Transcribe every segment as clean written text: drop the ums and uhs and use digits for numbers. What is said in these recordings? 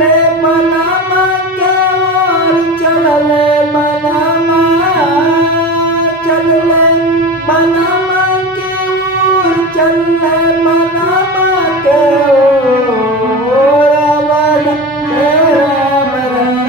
ले मनामा के ओर चल ले मनामा, चल ले मनामा के ओर चल ले मनामा के ओर अवध के राम राम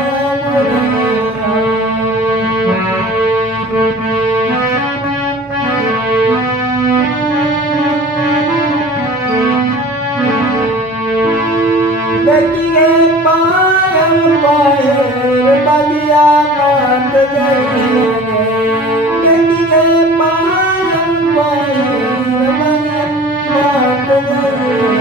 बेटी के पायल पायल बगिया मात जाइए, बेटी के पायल पायल बगिया मात जाइए।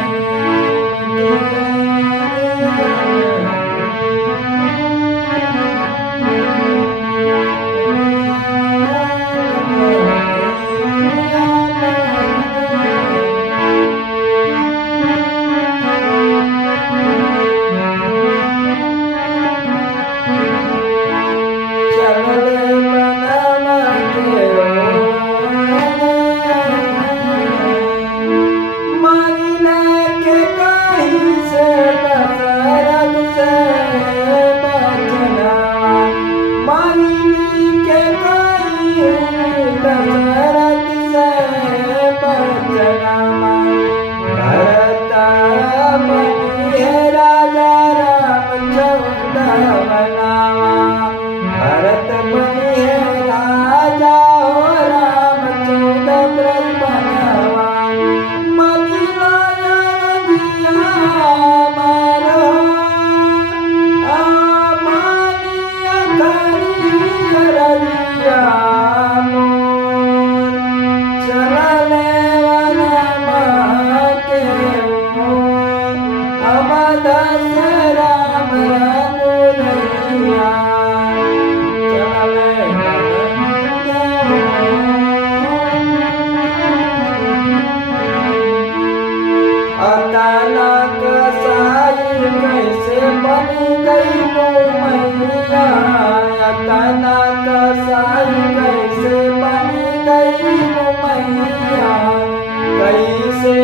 अचानक साई कैसे बनी गई वो मैया, अचानक साई कैसे बनी गई वो मैया, कैसे